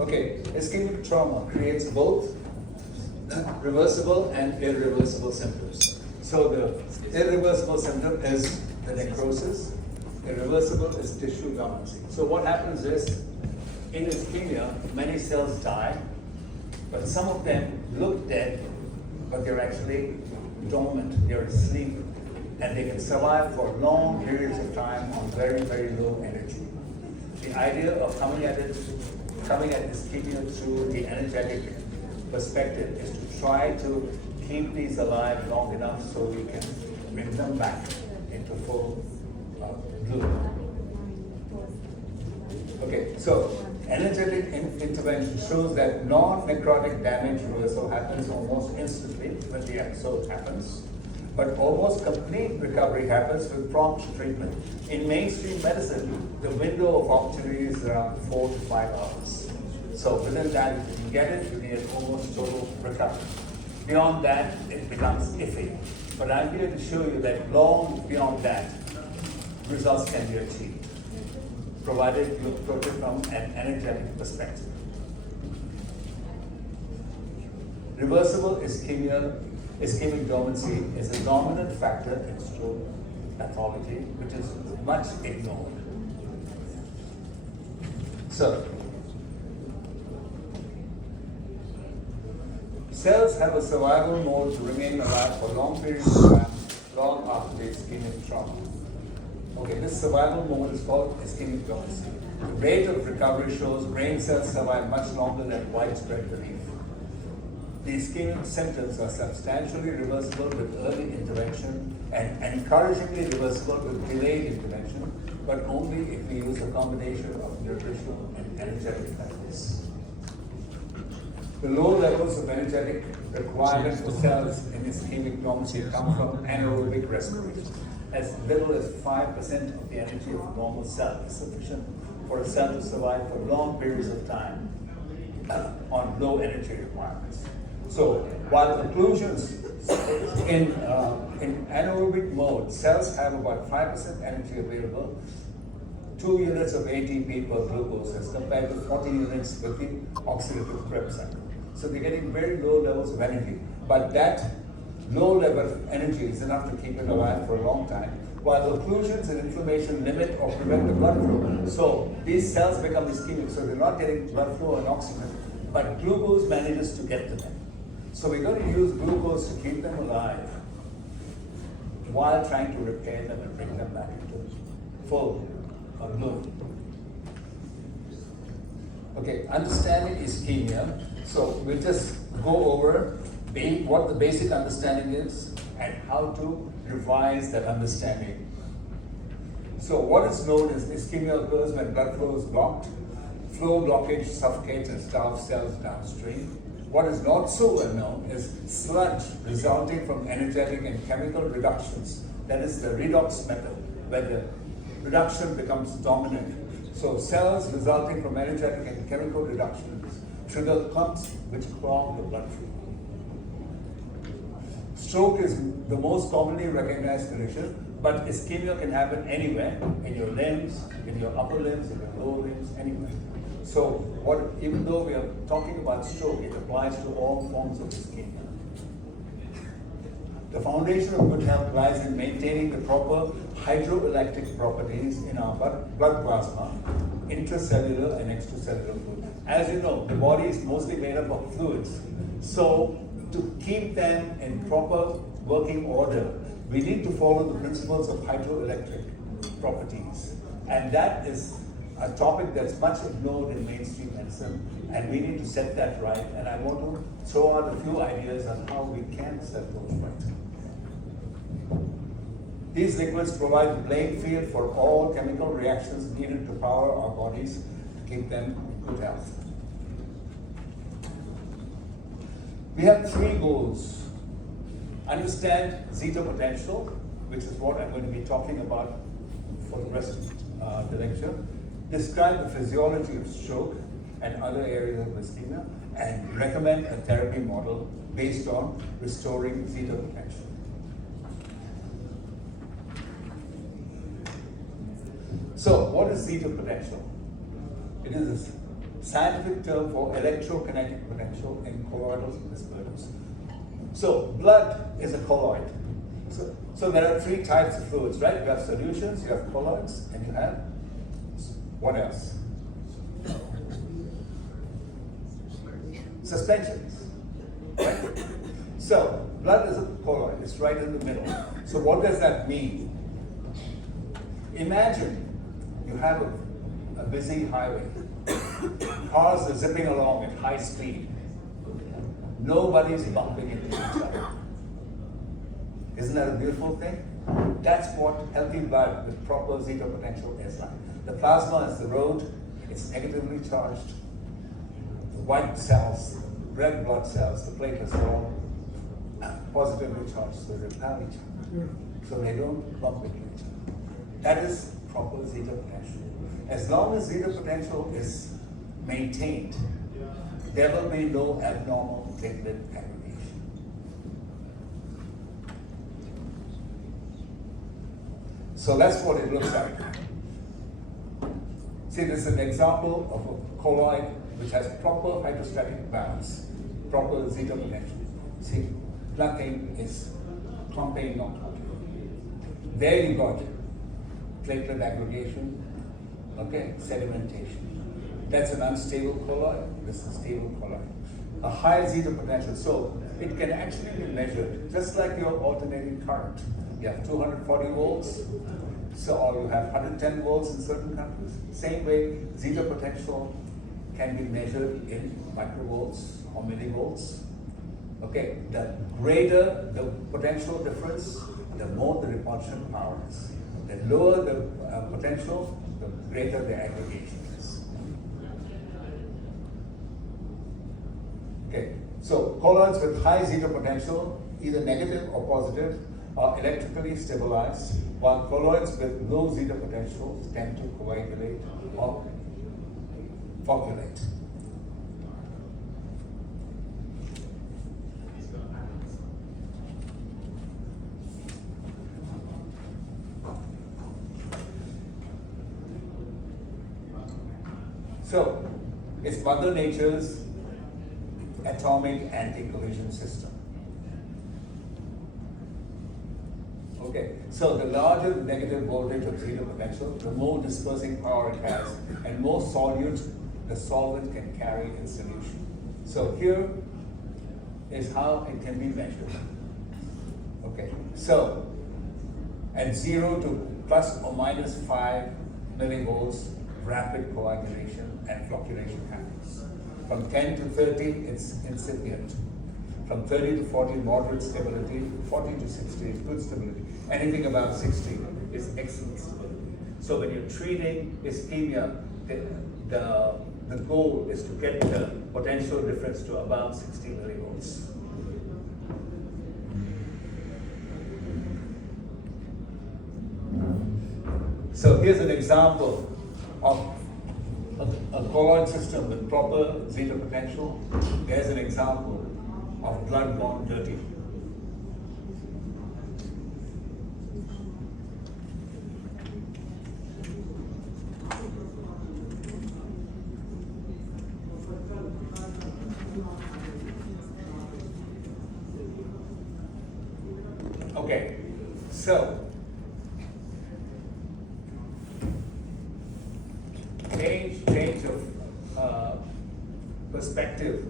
Okay, ischemic trauma creates both reversible and irreversible symptoms. So the irreversible symptom is the necrosis, irreversible is tissue dormancy. So what happens is, in ischemia, many cells die, but some of them look dead, but they're actually dormant, they're asleep, and they can survive for long periods of time on very, very low energy. The idea of coming at ischemia through the energetic perspective is to try to keep these alive long enough so we can bring them back into full bloom. Okay, so energetic intervention shows that non-necrotic damage reversal happens almost instantly when the episode happens, but almost complete recovery happens with prompt treatment. In mainstream medicine, the window of opportunity is around 4 to 5 hours. So within that, if you can get it, you need almost total recovery. Beyond that, it becomes iffy. But I'm here to show you that long beyond that, results can be achieved, provided you approach it from an energetic perspective. Reversible ischemic dormancy is a dominant factor in stroke pathology, which is much ignored. So, cells have a survival mode to remain alive for long periods of time, long after the ischemic trauma. Okay, this survival mode is called ischemic dormancy. The rate of recovery shows brain cells survive much longer than widespread relief. The ischemic symptoms are substantially reversible with early intervention and encouragingly reversible with delayed intervention, but only if we use a combination of nutritional and energetic factors. The low levels of energetic requirement for cells in ischemic dormancy come from anaerobic respiration. As little as 5% of the energy of a normal cell is sufficient for a cell to survive for long periods of time on low energy requirements. So while occlusions in anaerobic mode, cells have about 5% energy available, 2 units of ATP per glucose as compared to 40 units with the oxidative Krebs cycle. So they're getting very low levels of energy, but that low level of energy is enough to keep it alive for a long time, while occlusions and inflammation limit or prevent the blood flow. So these cells become ischemic, so they're not getting blood flow and oxygen, but glucose manages to get to them. So we're going to use glucose to keep them alive while trying to repair them and bring them back into full bloom. Okay, understanding ischemia. So we'll just go over what the basic understanding is and how to revise that understanding. So what is known as ischemia occurs when blood flow is blocked. Flow blockage suffocates and starves cells downstream. What is not so well known is sludge resulting from energetic and chemical reductions. That is the redox method, where the reduction becomes dominant. So cells resulting from energetic and chemical reductions trigger clumps which clog the blood flow. Stroke is the most commonly recognized condition, but ischemia can happen anywhere, in your limbs, in your upper limbs, in your lower limbs, anywhere. So even though we are talking about stroke, it applies to all forms of ischemia. The foundation of good health lies in maintaining the proper hydroelectric properties in our blood plasma, intracellular and extracellular fluid. As you know, the body is mostly made up of fluids. So to keep them in proper working order, we need to follow the principles of hydroelectric properties. And that is a topic that's much ignored in mainstream medicine, and we need to set that right. And I want to throw out a few ideas on how we can set those right. These liquids provide the playing field for all chemical reactions needed to power our bodies to keep them in good health. We have 3 goals. Understand zeta potential, which is what I'm going to be talking about for the rest of the lecture. Describe the physiology of stroke and other areas of ischemia, and recommend a therapy model based on restoring zeta potential. So, what is zeta potential? It is scientific term for electrokinetic potential in colloidal dispersions. So blood is a colloid. So there are three types of fluids, right? You have solutions, you have colloids, and you have what else? Suspensions, right? So blood is a colloid, it's right in the middle. So what does that mean? Imagine you have a busy highway. Cars are zipping along at high speed. Nobody's bumping into each other. Isn't that a beautiful thing? That's what healthy blood with proper zeta potential is like. The plasma is the road, it's negatively charged. The white cells, red blood cells, the platelets are all positively charged, so they repel each other. So they don't bump into each other. That is proper zeta potential. As long as zeta potential is maintained, there will be no abnormal platelet aggregation. So that's what it looks like. See, this is an example of a colloid which has proper hydrostatic balance, proper zeta potential. See, nothing is clumping, not clumping. There you got platelet aggregation, okay, sedimentation. That's an unstable colloid, this is a stable colloid. A high zeta potential, so it can actually be measured, just like your alternating current. You have 240 volts, so or you have 110 volts in certain countries. Same way, zeta potential can be measured in microvolts or millivolts. Okay, the greater the potential difference, the more the repulsion power is. The lower the potential, the greater the aggregation is. Okay, so colloids with high zeta potential, either negative or positive, are electrically stabilized, while colloids with low zeta potentials tend to coagulate or flocculate. So, it's Mother Nature's atomic anti-collision system. Okay, so the larger the negative voltage of zeta potential, the more dispersing power it has, and more solute the solvent can carry in solution. So here is how it can be measured. Okay, so at 0 to plus or minus 5 millivolts, rapid coagulation and flocculation happens. From 10 to 30, it's incipient. From 30 to 40, moderate stability. 40 to 60 is good stability. Anything above 60 is excellent stability. So when you're treating ischemia, the goal is to get the potential difference to about 60 millivolts. So here's an example of a colloid system with proper zeta potential. There's an example of blood gone dirty. Okay, so change of perspective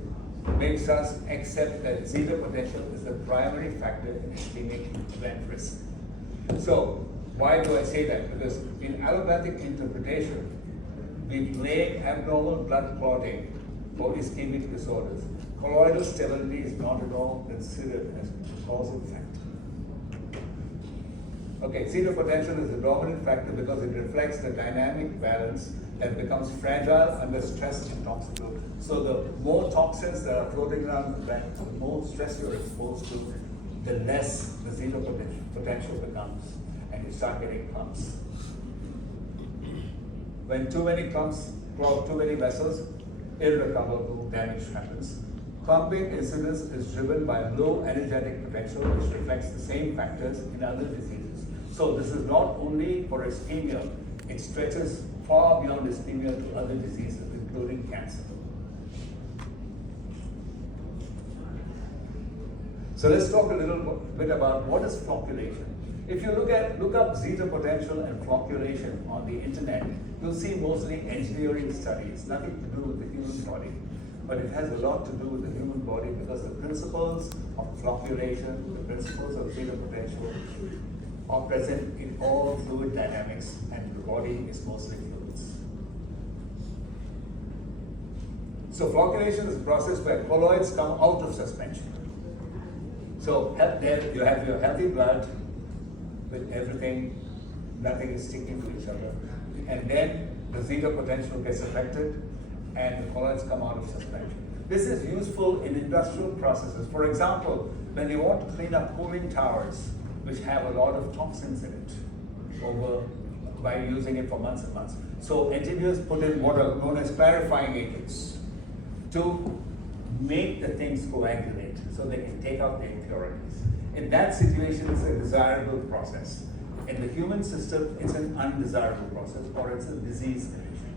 makes us accept that zeta potential is the primary factor in ischemic event risk. So why do I say that? Because in allopathic interpretation, we blame abnormal blood clotting for ischemic disorders. Colloidal stability is not at all considered as a causal factor. Okay, zeta potential is the dominant factor because it reflects the dynamic balance that becomes fragile under stress and toxicity. So the more toxins that are floating around the brain, the more stress you're exposed to, the less the zeta potential becomes, and you start getting clumps. When too many clumps clog too many vessels, irrecoverable damage happens. Clumping incidence is driven by low energetic potential, which reflects the same factors in other diseases. So this is not only for ischemia, it stretches far beyond ischemia to other diseases, including cancer. cancer. So let's talk a little bit about what is flocculation. If you look up zeta potential and flocculation on the internet, you'll see mostly engineering studies, nothing to do with the human body. But it has a lot to do with the human body because the principles of flocculation, the principles of zeta potential are present in all fluid dynamics, and the body is mostly fluids. So flocculation is a process where colloids come out of suspension. So there you have your healthy blood with everything, nothing is sticking to each other. And then the zeta potential gets affected and the colloids come out of suspension. This is useful in industrial processes. For example, when you want to clean up cooling towers, which have a lot of toxins in it, by using it for months and months. So engineers put in what are known as clarifying agents to make the things coagulate so they can take out the impurities. In that situation, it's a desirable process. In the human system, it's an undesirable process, or it's a disease condition.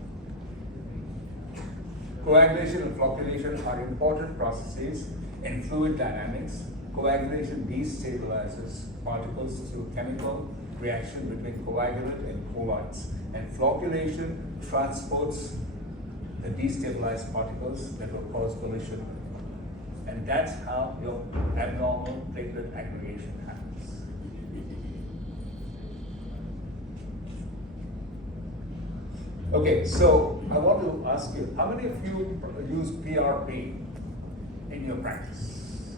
Coagulation and flocculation are important processes in fluid dynamics. Coagulation destabilizes particles through chemical reaction between coagulant and colloids. And flocculation transports the destabilized particles that will cause collision. And that's how your abnormal platelet aggregation happens. Okay, so I want to ask you, how many of you use PRP in your practice?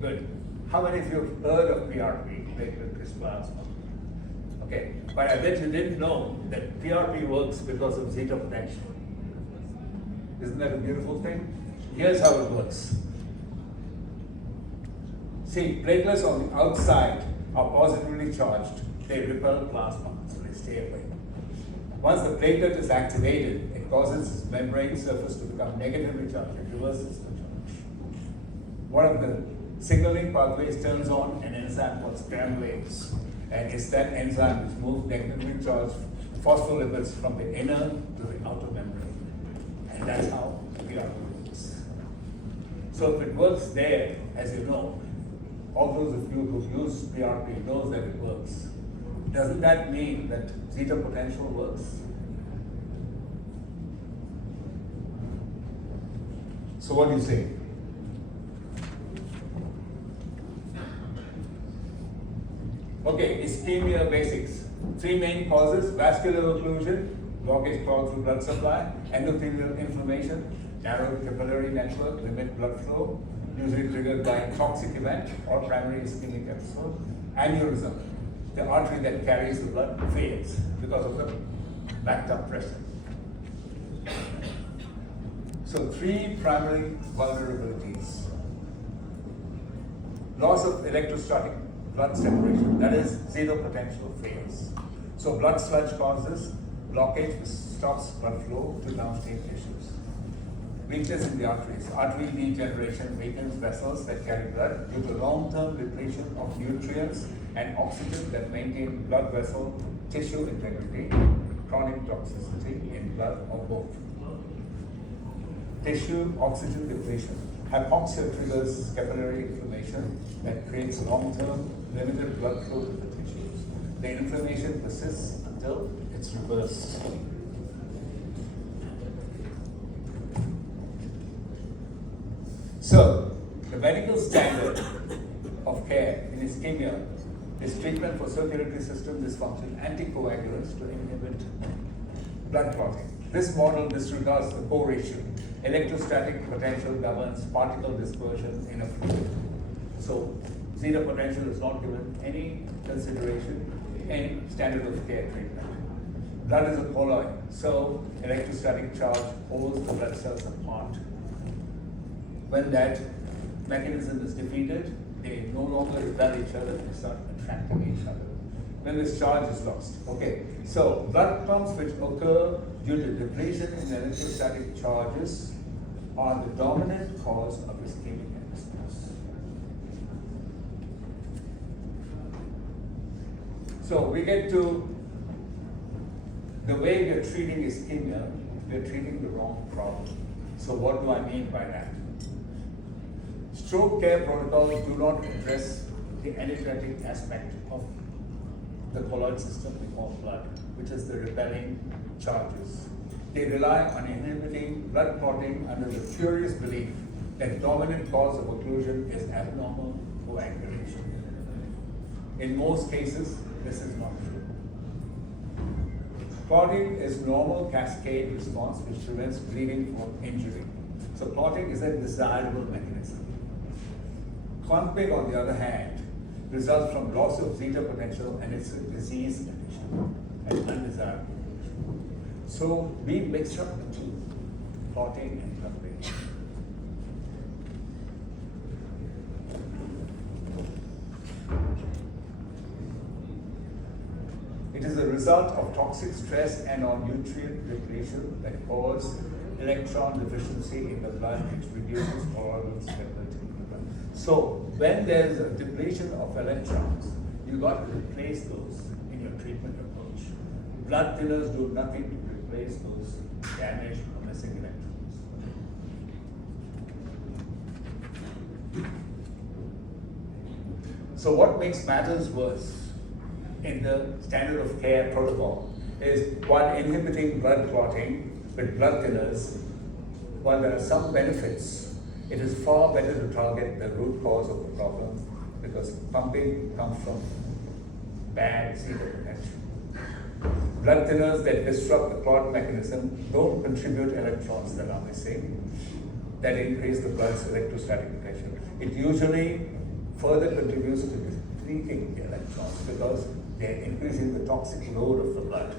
Good. How many of you have heard of PRP, platelet-rich plasma? Okay, but I bet you didn't know that PRP works because of zeta potential. Isn't that a beautiful thing? Here's how it works. See, platelets on the outside are positively charged. They repel plasma, so they stay away. Once the platelet is activated, it causes its membrane surface to become negatively charged. It reverses the charge. One of the signaling pathways turns on an enzyme called scramblase, and it's that enzyme which moves negatively charged phospholipids from the inner to the outer membrane. And that's how PRP works. So if it works there, as you know, all those of you who've used PRP knows that it works. Doesn't that mean that zeta potential works? So what do you say? Okay, ischemia basics. Three main causes: vascular occlusion, blockage clogged through blood supply; endothelial inflammation, narrowed capillary network, limit blood flow, usually triggered by a toxic event or primary ischemic episode; aneurysm, the artery that carries the blood fails because of the backed up pressure. So three primary vulnerabilities. Loss of electrostatic blood separation, that is zeta potential fails. So blood sludge causes blockage, which stops blood flow to downstream tissues. Weakness in the arteries. Artery degeneration weakens vessels that carry blood due to long-term depletion of nutrients and oxygen that maintain blood vessel tissue integrity. Chronic toxicity in blood or both. Tissue oxygen depletion. Hypoxia triggers capillary inflammation that creates long-term limited blood flow to the tissues. The inflammation persists until it's reversed. So, the medical standard of care in ischemia is treatment for circulatory system dysfunction, anticoagulants to inhibit blood clotting. This model disregards the core issue. Electrostatic potential governs particle dispersion in a fluid. So, zeta potential is not given any consideration in standard of care treatment. Blood is a colloid, so electrostatic charge holds the blood cells apart. When that mechanism is defeated, they no longer repel each other, they start attracting each other. When this charge is lost. Okay, so blood clumps which occur due to depletion in electrostatic charges are the dominant cause of ischemic episodes. So we get to the way we are treating ischemia we are treating the wrong problem. So what do I mean by that? Stroke care protocols do not address the anesthetic aspect of the colloid system we call blood, which is the repelling charges. They rely on inhibiting blood clotting under the furious belief that dominant cause of occlusion is abnormal coagulation. In most cases, this is not true. Clotting is normal cascade response which prevents bleeding from injury. So clotting is a desirable mechanism. Clumping, on the other hand, results from loss of zeta potential and it's a disease condition, an undesirable condition. So we mix up the two, clotting and clumping. It is a result of toxic stress and or nutrient depletion that cause electron deficiency in the blood, which reduces colloidal stability in the blood. So when there's a depletion of electrons, you got to replace those in your treatment approach. Blood thinners do nothing to replace those damaged or missing electrons. So what makes matters worse in the standard of care protocol is, while inhibiting blood clotting with blood thinners, while there are some benefits, it is far better to target the root cause of the problem, because pumping comes from bad zeta potential. Blood thinners that disrupt the clot mechanism don't contribute electrons that are missing, that increase the blood's electrostatic potential. It usually further contributes to depleting the electrons because they're increasing the toxic load of the blood.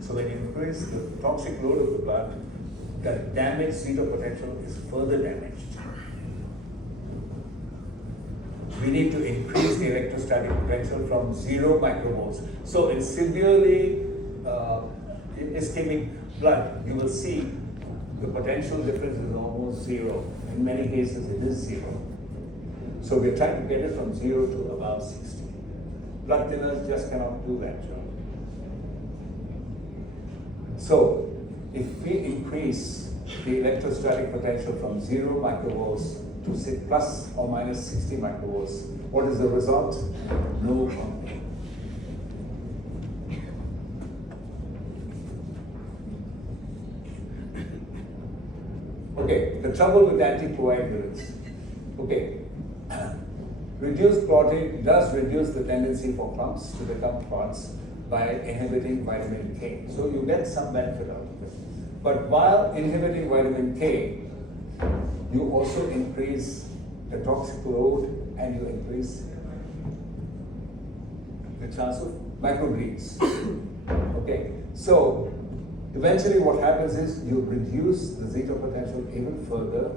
So when you increase the toxic load of the blood, the damaged zeta potential is further damaged. We need to increase the electrostatic potential from 0 micromoles. So in severely ischemic blood, you will see the potential difference is almost 0. In many cases, it is 0. So we're trying to get it from 0 to about 60. Blood thinners just cannot do that job. So if we increase the electrostatic potential from 0 microvolts to say plus or minus 60 microvolts, what is the result? No pumping. Okay, the trouble with anticoagulants. Okay. Reduced clotting does reduce the tendency for clumps to become clots by inhibiting vitamin K. So you get some benefit out of it. But while inhibiting vitamin K, you also increase the toxic load and you increase the chance of microbleeds. Okay, so eventually what happens is you reduce the zeta potential even further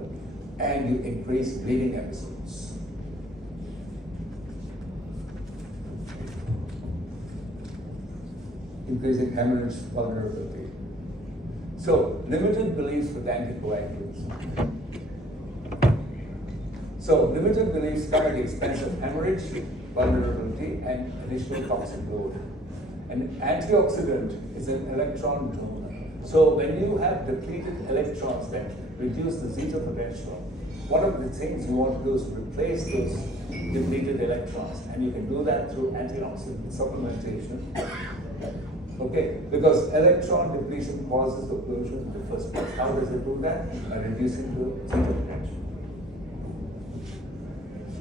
and you increase bleeding episodes. Increasing hemorrhage vulnerability. So, limited beliefs with anticoagulants. So, limited beliefs come at the expense of hemorrhage, vulnerability, and additional toxic load. An antioxidant is an electron donor. So, when you have depleted electrons that reduce the zeta potential, one of the things you want to do is replace those depleted electrons, and you can do that through antioxidant supplementation. Okay, because electron depletion causes occlusion in the first place. How does it do that? By reducing the zeta potential.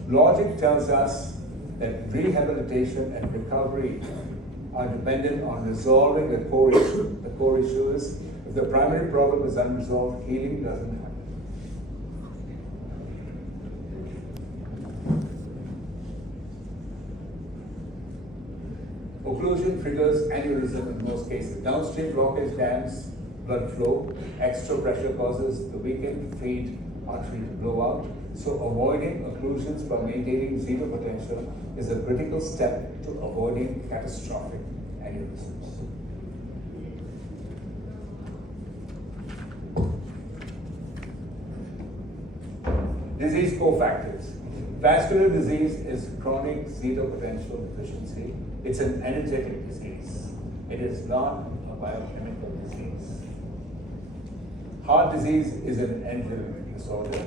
Logic tells us that rehabilitation and recovery are dependent on resolving the core issue. The core issue is, if the primary problem is unresolved, healing doesn't happen. Occlusion triggers aneurysm in most cases. Downstream blockage dams blood flow. Extra pressure causes the weakened feet artery to blow out. So avoiding occlusions by maintaining zeta potential is a critical step to avoiding catastrophic aneurysms. Disease cofactors. Vascular disease is chronic zeta potential deficiency. It's an energetic disease. It is not a biochemical disease. Heart disease is an engine disorder.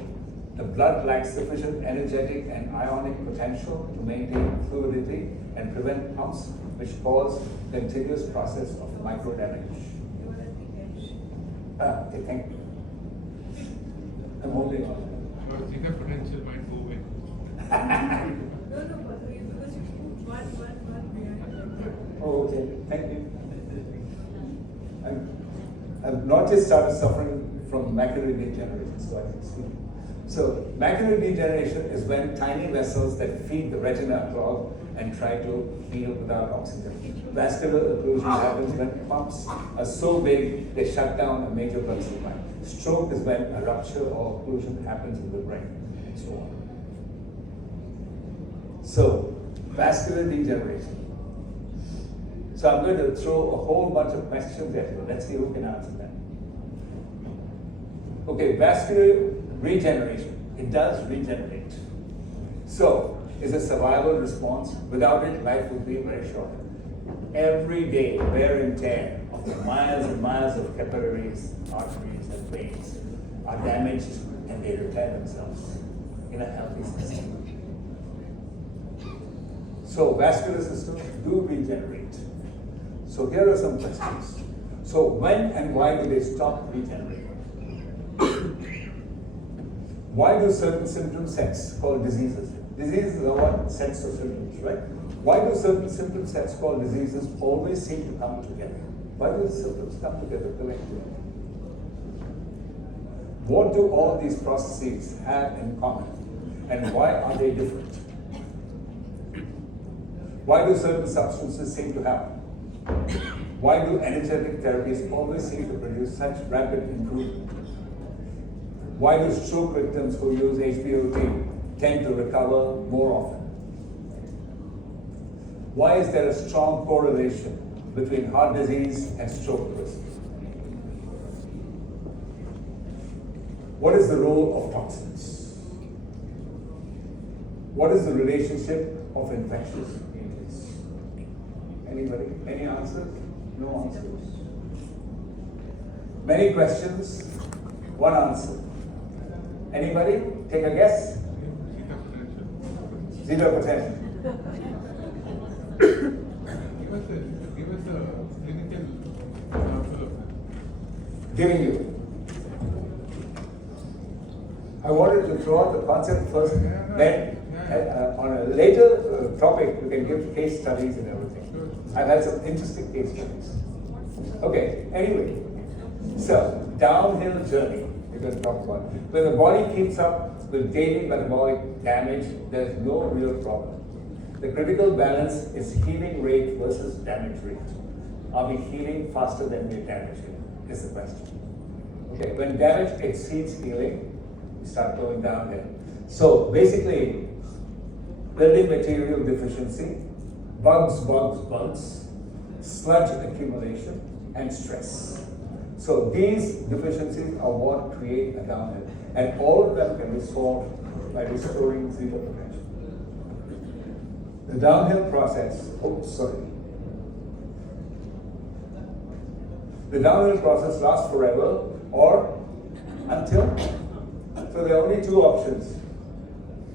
The blood lacks sufficient energetic and ionic potential to maintain fluidity and prevent pumps, which cause continuous process of micro damage. Okay, thank you. I'm holding on. Your zeta potential might go away. No, because you put one behind. Oh, okay, thank you. I've not just started suffering from macular degeneration, so I can see. So macular degeneration is when tiny vessels that feed the retina clog and try to heal without oxygen. Vascular occlusion happens when pumps are so big they shut down a major blood supply. Stroke is when a rupture or occlusion happens in the brain, and so on. So, vascular degeneration. So I'm going to throw a whole bunch of questions at you. Let's see who can answer them. Okay, vascular regeneration. It does regenerate. So, it's a survival response. Without it, life would be very short. Every day, wear and tear of the miles and miles of capillaries, arteries, and veins are damaged and they repair themselves in a healthy system. So, vascular systems do regenerate. So, here are some questions. So, when and why do they stop regenerating? Why do certain symptom sets called diseases? Diseases are what? Sets of symptoms, right? Why do certain symptom sets called diseases always seem to come together? Why do the symptoms come together collectively? What do all these processes have in common? And why are they different? Why do certain substances seem to happen? Why do energetic therapies always seem to produce such rapid improvement? Why do stroke victims who use HPOT tend to recover more often? Why is there a strong correlation between heart disease and stroke risk? What is the role of toxins? What is the relationship of infectious agents? Anybody? Any answers? No answers. Many questions, one answer. Anybody? Take a guess? Zeta potential. Give us a clinical example of that. Giving you. I wanted to throw out the concept first, then on a later topic we can give case studies and everything. I've had some interesting case studies. Okay, anyway, so downhill journey we're going to talk about. When the body keeps up with daily metabolic damage, there's no real problem. The critical balance is healing rate versus damage rate. Are we healing faster than we're damaging? Is the question. Okay, when damage exceeds healing, we start going downhill. So basically, building material deficiency, bugs, sludge accumulation, and stress. So these deficiencies are what create a downhill. And all of them can be solved by restoring zeta potential. The downhill process, the downhill process lasts forever or until. So there are only two options.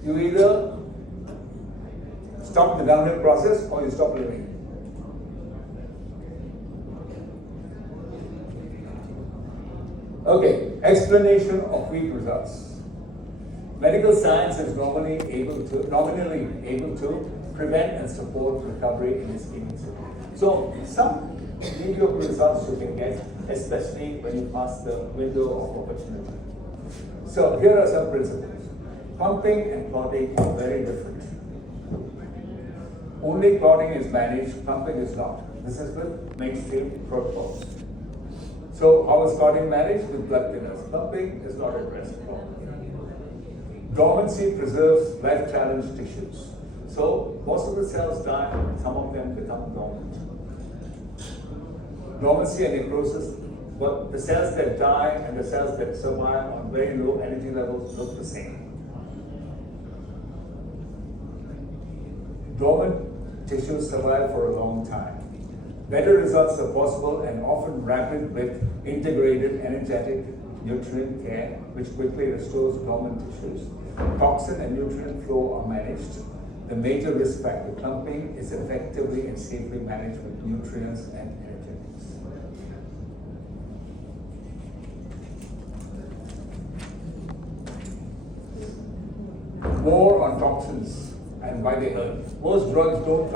You either stop the downhill process or you stop living. Okay, explanation of weak results. Medical science is nominally able to prevent and support recovery in ischemic syndrome. So some mediocre results you can get, especially when you pass the window of opportunity. So here are some principles. Pumping and clotting are very different. Only clotting is managed, pumping is not. This is with mainstream protocols. So how is clotting managed? With blood thinners. Pumping is not addressed at all. Dormancy preserves life-challenged tissues. So most of the cells die, some of them become dormant. Dormancy and necrosis, but the cells that die and the cells that survive on very low energy levels look the same. Dormant tissues survive for a long time. Better results are possible and often rapid with integrated energetic nutrient care, which quickly restores dormant tissues. Toxin and nutrient flow are managed. The major risk factor, clumping, is effectively and safely managed with nutrients and energetics. More on toxins and why they hurt. Most drugs don't target